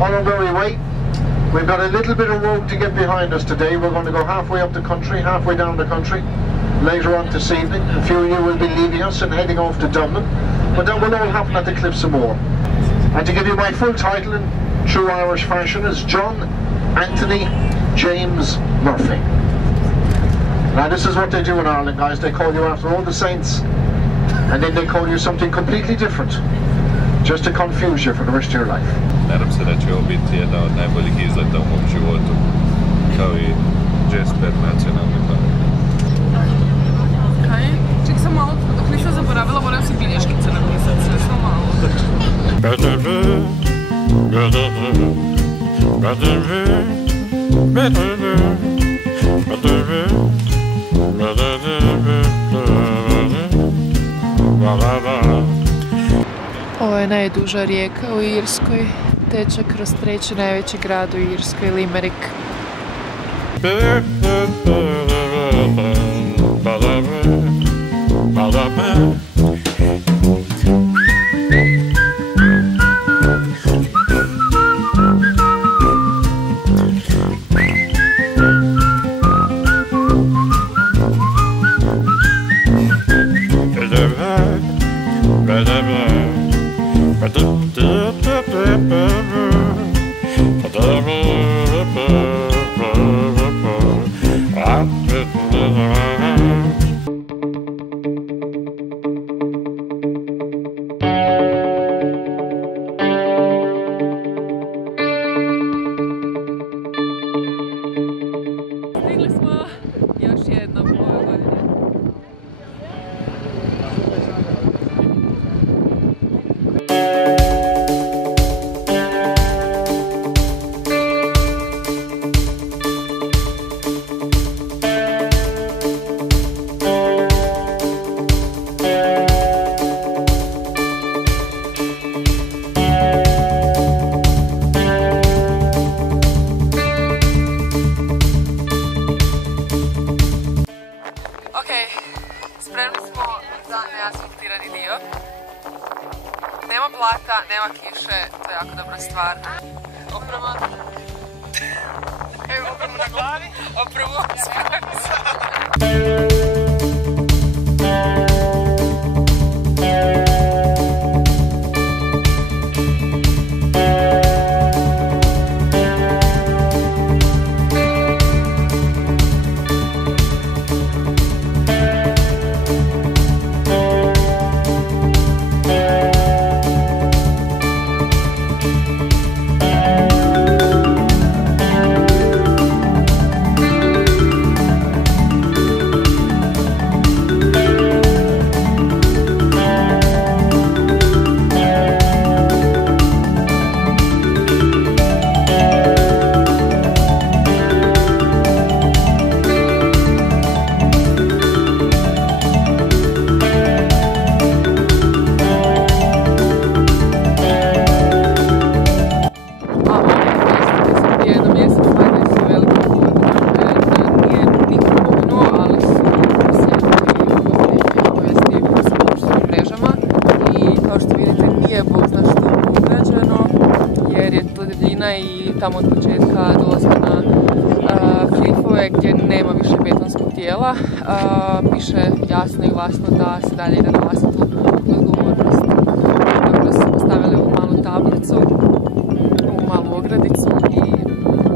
on our merry way. We've got a little bit of road to get behind us today. We're going to go halfway up the country, halfway down the country. Later on this evening, a few of you will be leaving us and heading off to Dublin. But that will all happen at the Cliffs of Moher. And to give you my full title in true Irish fashion is John Anthony James Murphy. Now this is what they do in Ireland, guys. They call you after all the saints, and then they call you something completely different, just to confuse you for the rest of your life. Nadam se da će ovo biti jedna od najboljih izleta u mom životu, kao i Jasper nacionalni park. Kaj? Ček sam malo, dok nisam zaboravila, moram si bilješkice napisati, sve sam malo. Ovo je najduža rijeka u Irskoj, teče kroz treći najveći grad u Irskoj, Limerick. Stigli smo još jednom ove godine. Spremni smo za neasfaltirani dio. Nema blata, nema kiše, to je jako dobra stvar. Oprema. Evo opremu na glavi, opremu spremni se. I tamo od početka dolaska na klifove gdje nema više betonskog tijela, piše jasno i glasno da se dalje ide na vlastitu odgovornost. Tako da su postavili ovu malu tablicu, ovu malu ogradicu i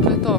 to je to.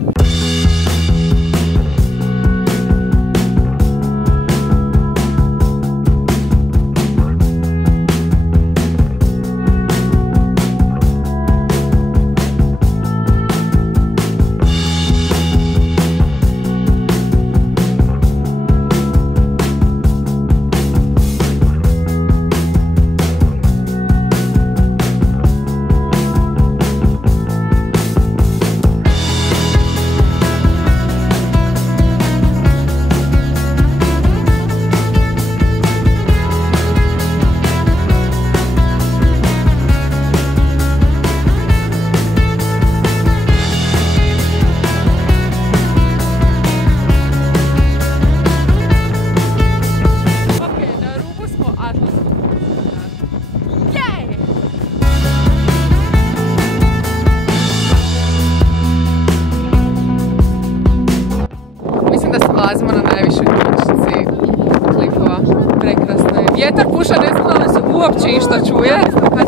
guša, ne znam da li se uopće išta čuje.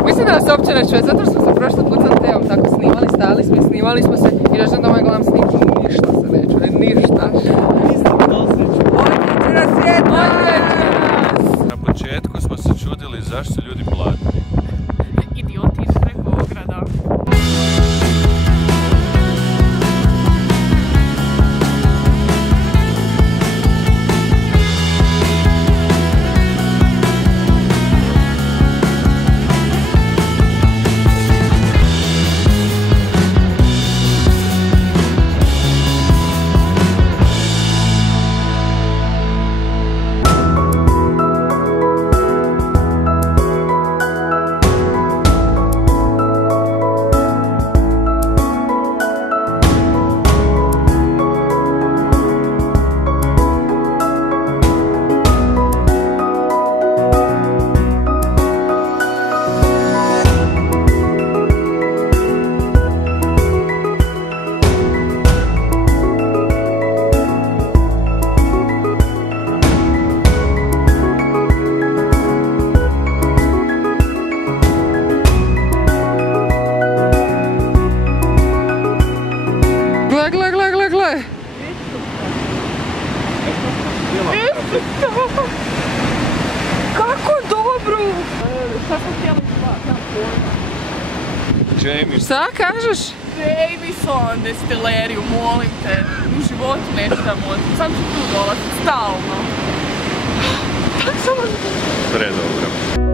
Mislim da se uopće ne čuje, zato što smo se prošli put sa Teom tako snimali, stajali smo i snimali smo se i režem da moj gledam snimki, ništa se ne čuje, ništa. Na početku smo se čudili zašto su ljudi blatni. Idioti idu preko ograda. Gle. Kako dobro! Šta smo htjeli Jamie. Šta kažeš? Davison destileriju, molim te. U životu neću tamo otići. Sam ću tu dolaziti, stalno. Predobro.